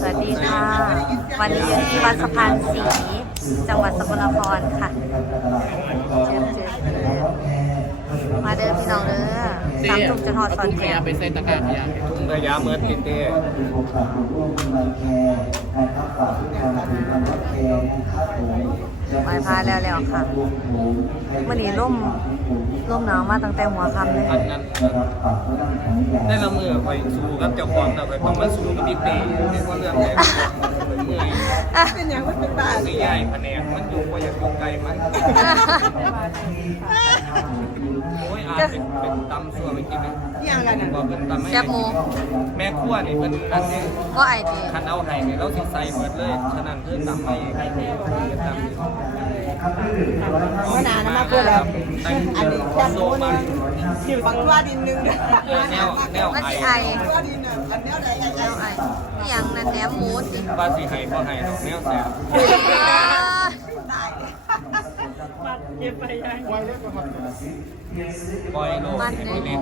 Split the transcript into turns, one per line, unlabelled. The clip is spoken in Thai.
สวัสดีค่ะ วันนี้อยู่ที่วัดสะพานสีจังหวัดสกลนครค่ะเจอเจอมาเดินพี่น้องเด้อสามทุ่มจะทอดซอน
ข
แก
ยะ
น
ไปใส่ตะกร้าขยะ
ทุ่งระยะเมื่อติดเต้
ไปพาแล้วแล้วค่ะวันนี้ร่มร่มหนาวมาตั้งแต่หัวค่ำเลย
อันนั้นได้ละมือไปสู้กับเจ้าของเราไปต้องมาสู้กับติดเต้เรียกว่าเรื่องอะไรเมื่อย
อะ
เป็นอย่างมันเป็นบ้า
สีใหญ่แผนกมันอยู่ก็อยากอยู่ไกลมันโอ้ยอาจเป็นเป็นตำซัวไปกินนะ
อย่างกัน
บอกเป็นตำไม่
แซ่บหมู
แม่ครัวนี่เป็นอันนี้
ว่าไอดี
คันเอาไห้เนี่ยเราสิใส่หมดเลย ฉะนั้นเพื่อนตำไม่ให้เพื่อนตำ
มานานมาเพื่อแล้ว
อัน
อันนี้แค่โน้นนึงอยู่ฝั่งว่าดินนึง
แนวแนว
มัน
ไอ
สิไอ
ว่าดินอะอันนี้อะไรอย่าง
แนวไอนี่ยังนั่นแหนมหมูสิ
บ้านสีไห้ก็ไห้ดอกแนวแสบ
ตาย
ปล่อยโลกให้ไม่เล่น